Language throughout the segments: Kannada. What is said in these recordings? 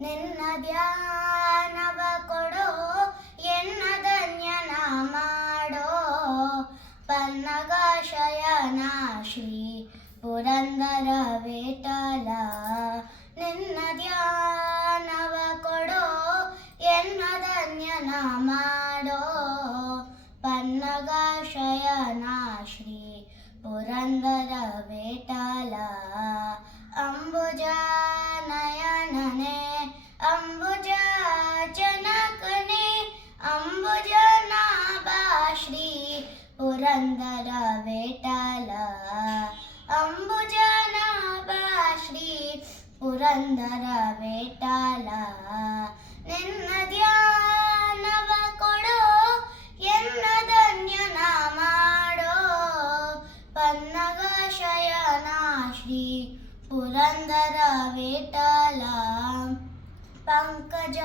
ನಿನ್ನ ಧ್ಯಾನವ ಕೊಡೋ, ಎನ್ನ ಧನ್ಯನ ಮಾಡೋ. ಪನ್ನಗ ಶಯನ ಶ್ರೀ ಪುರಂದರ ವೇಟಲ ನಿನ್ನ ಧ್ಯಾನವ ಕೊಡೋ, ಎನ್ನ ಧನ್ಯನ ಮಾಡೋ. ಪನ್ನಗಾಶಯನಾಶ್ರೀ ಶಯನ ಶ್ರೀ ಪುರಂದರ ವೇಟಲ ಪುರಂದರ ವೇಟಲ. ಅಂಬುಜನಾಭ ಶ್ರೀ ಪುರಂದರ ವೇಟಲ. ನಿನ್ನ ಧ್ಯಾನವ ಕೊಡೋ, ಎನ್ನ ಧನ್ಯನ ಮಾಡೋ. ಪನ್ನಗ ಶಯನ ಶ್ರೀ ಪುರಂದರ ವೇಟಾಲ. ಪಂಕಜ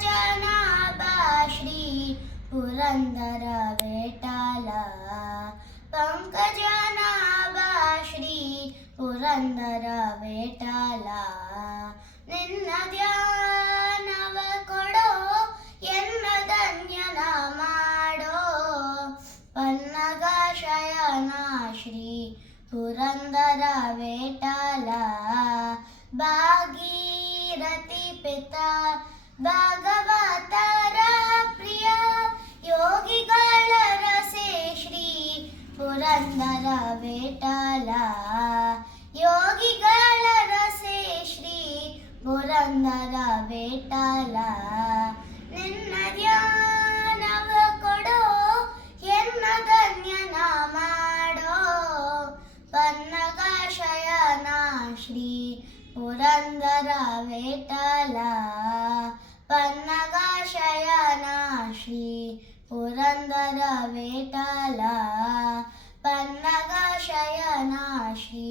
ಪಂಕಜ ನಾಭ ಶ್ರೀ ಪುರಂದರ ವೇಟಲ ಪಂಕಜ ಶ್ರೀ ಪುರಂದರ ವೇಟಲ ನಿನ್ನ ಧ್ಯಾನವ ಕೊಡೋ, ಎನ್ನ ಧನ್ಯನ ಮಾಡೋ. ಪನ್ನಗ ಶ್ರೀ ಪುರಂದರ ವೇಟಲ ಭಾಗೀರಥಿ ಪಿತ ಭಾಗವತರ ಪ್ರಿಯ ಯೋಗಿಗಳ ರಸೆ ಶ್ರೀ ಪುರಂದರ ಬೇಟಲ. ಯೋಗಿಗಳ ರಸೆ ಶ್ರೀ ಪುರಂದರ ವೇಟಲ ನಿನ್ನ ಧ್ಯಾನವ ಕೊಡೋ, ಎನ್ನ ಧನ್ಯನ ಮಾಡೋ. ಪನ್ನಗ ಶಯನ ಶ್ರೀ ಪುರಂದರ ವೇಟಲ ಪನ್ನಗ ಶಯನ ಶ್ರೀ ಪುರಂದರ ವೇಟಲ ಪನ್ನಗ ಶಯನ ಶ್ರೀ